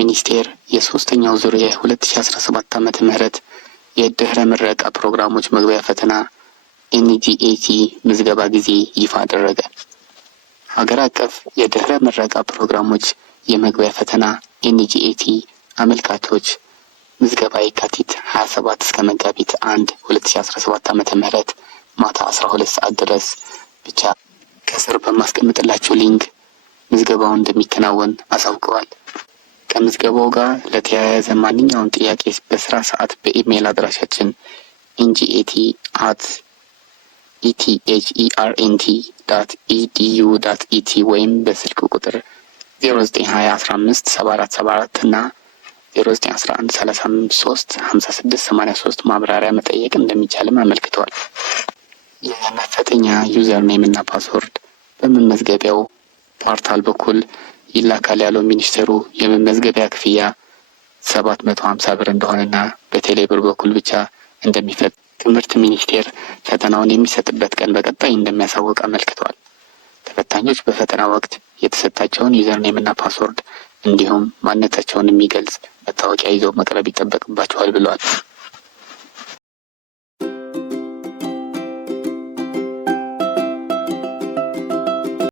ሚኒስቴር የሶስተኛው ዙር የ2017 ዓመተ ምህረት የድህረ ምረቃ ፕሮግራሞች መግቢያ ፈተና ኤንጂኤቲ ምዝገባ ጊዜ ይፋ አደረገ። ሀገር አቀፍ የድህረ ምረቃ ፕሮግራሞች የመግቢያ ፈተና ኤንጂኤቲ አመልካቾች ምዝገባ የካቲት 27 እስከ መጋቢት 1 2017 ዓመተ ምህረት ማታ 12 ሰዓት ድረስ ብቻ ከስር በማስቀምጥላችሁ ሊንክ ምዝገባው እንደሚከናወን አሳውቀዋል። ከምዝገባው ጋር ለተያያዘ ማንኛውም ጥያቄ በስራ ሰዓት በኢሜይል አድራሻችን ngate@ethernt.edu.et ወይም በስልክ ቁጥር 0920157474 እና 091135538683 ማብራሪያ መጠየቅ እንደሚቻልም አመልክተዋል። የመፈተኛ ዩዘር ኔም እና ፓስወርድ በመመዝገቢያው ፖርታል በኩል ይላካል ያለው ሚኒስቴሩ የመመዝገቢያ ክፍያ 750 ብር እንደሆነና በቴሌ ብር በኩል ብቻ እንደሚፈት ትምህርት ሚኒስቴር ፈተናውን የሚሰጥበት ቀን በቀጣይ እንደሚያሳውቅ አመልክቷል። ተፈታኞች በፈተና ወቅት የተሰጣቸውን ዩዘር ኔም እና ፓስወርድ እንዲሁም ማንነታቸውን የሚገልጽ መታወቂያ ይዘው መቅረብ ይጠበቅባቸዋል ብለዋል።